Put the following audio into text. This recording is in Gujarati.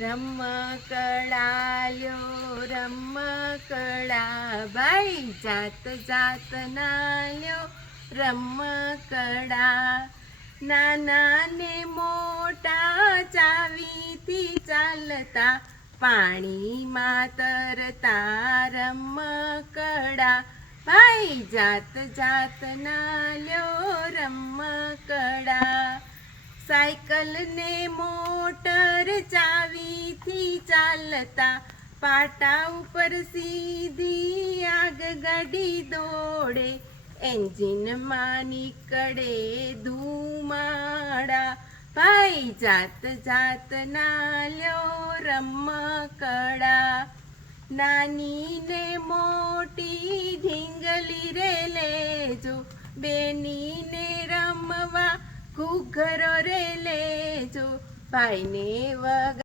રમકડા લ્યો રમકડા ભાઈ જાત જાતના લ્યો રમકડા નાના ને મોટા ચાવીથી ચાલતા પાણીમાં તરતા રમકડા ભાઈ જાત જાતના લ્યો રમકડા સાયકલ ને મોટર ચાવીથી ચાલતા પાટા ઉપર સીધી આગગાડી દોડે એન્જિનમાં નીકળે ધુમાડા ભાઈ જાત જાતના લ્યો રમકડા નાની ને મોટી ઢીંગલી રે લેજો બેનીને રમવા ઘૂઘરો રે લેજો ભાઈને વગર